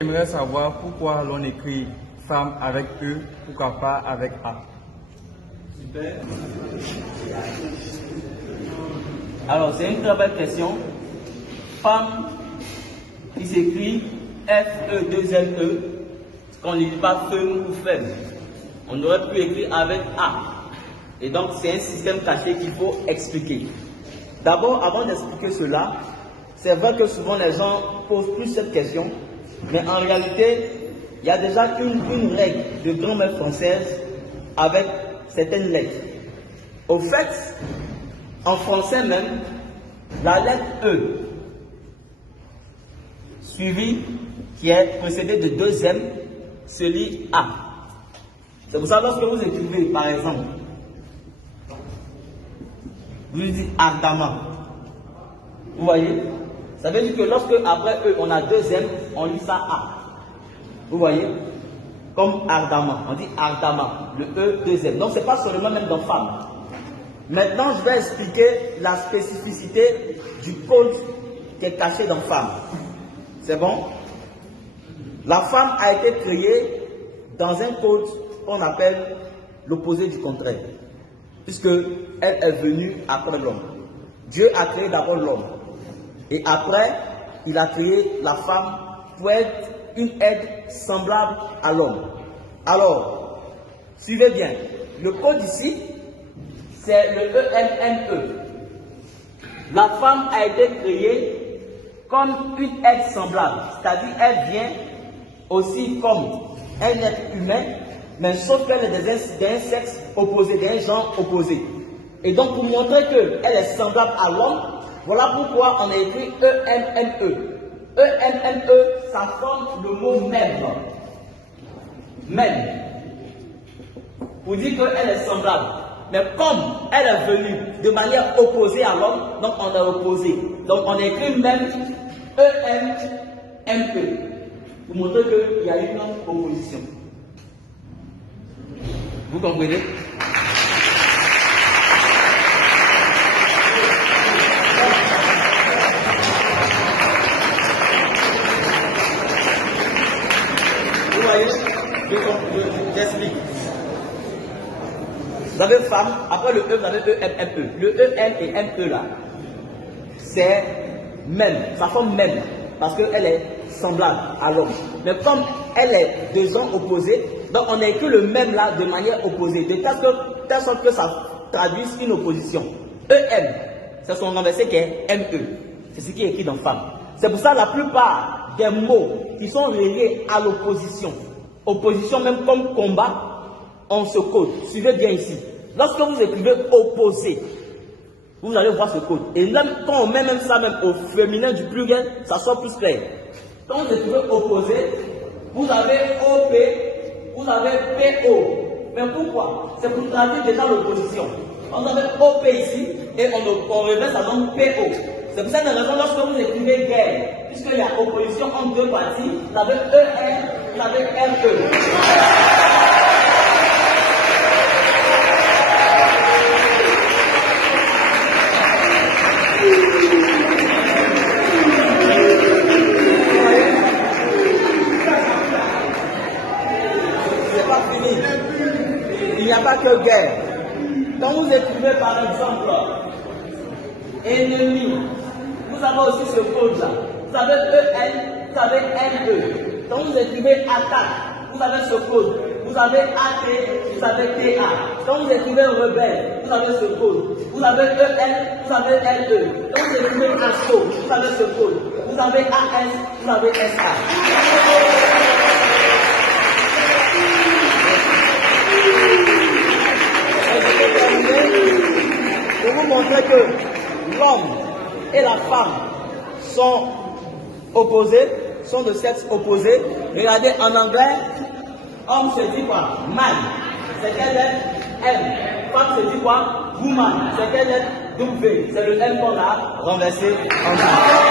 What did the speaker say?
J'aimerais savoir pourquoi l'on écrit femme avec E, pourquoi pas avec A. Super. Alors, c'est une très belle question. Femme qui s'écrit F-E-2-L-E, qu'on ne dit pas femme ou femme. On aurait pu écrire avec A. Et donc, c'est un système caché qu'il faut expliquer. D'abord, avant d'expliquer cela, c'est vrai que souvent les gens posent plus cette question, mais en réalité, il y a déjà une règle de grammaire française avec certaines lettres. Au fait, en français même, la lettre E, suivie, qui est précédée de deux M, se lit A. C'est pour ça que lorsque vous écrivez, par exemple, vous dites ardemment. Vous voyez? Ça veut dire que lorsque après E, on a deux M, on lit ça A. Vous voyez? Comme ardemment. On dit ardemment. Le E, deux M. Donc, ce n'est pas seulement même dans femme. Maintenant, je vais expliquer la spécificité du code qui est caché dans femme. C'est bon? La femme a été créée dans un code qu'on appelle l'opposé du contraire. Puisque elle est venue après l'homme. Dieu a créé d'abord l'homme. Et après, il a créé la femme pour être une aide semblable à l'homme. Alors, suivez bien. Le code ici, c'est le E-M-N-E. La femme a été créée comme une aide semblable. C'est-à-dire, elle vient aussi comme un être humain, mais sauf qu'elle est d'un sexe opposé, d'un genre opposé. Et donc, pour montrer qu'elle est semblable à l'homme, voilà pourquoi on a écrit E-M-M-E. E-M-M-E, ça forme le mot même. Même. Pour dire qu'elle est semblable. Mais comme elle est venue de manière opposée à l'homme, donc on a opposé. Donc on a écrit même E-M-M-E. Pour montrer qu'il y a une opposition. Vous comprenez? Vous voyez? J'explique. Vous avez femme, après le E, vous avez E-M-M-E. Le E-M et M-E là, c'est même, ça forme même, parce qu'elle est semblable à l'homme. Mais comme elle est de genre opposé, donc on a écrit le même là de manière opposée, de telle sorte que ça traduise une opposition. E-M, c'est son renversé qui est M-E. C'est ce qui est écrit dans femme. C'est pour ça que la plupart des mots qui sont reliés à l'opposition, opposition même comme combat, on se code. Suivez bien ici. Lorsque vous écrivez opposé, vous allez voir ce code. Et même quand on met même ça même au féminin du pluriel, ça sort plus clair. Quand vous écrivez opposé, vous avez OP, vous avez PO. Mais pourquoi? C'est pour traduire déjà l'opposition. On avait OP ici et on reverse ça donne PO. C'est pour cette raison, lorsque vous écrivez guerre, puisqu'il y a opposition entre deux parties, vous avez ER, vous avez RE. Il n'y a pas que guerre. Quand vous écrivez par exemple ennemi, vous avez aussi ce code-là. Vous avez EN, vous avez NE. Quand vous écrivez attaque, vous avez ce code. Vous avez AT, vous avez TA. Quand vous écrivez rebelle, vous avez ce code. Vous avez EN, vous avez LE. Quand vous écrivez assaut, vous avez ce code. Vous avez AS, vous avez SA. Pour vous montrer que l'homme et la femme sont opposés, sont de sexe opposé. Regardez en anglais, homme se dit quoi? Man. C'est quelle lettre? M. Femme se dit quoi? Woman. C'est quelle lettre? W. C'est le M qu'on a renversé en bas.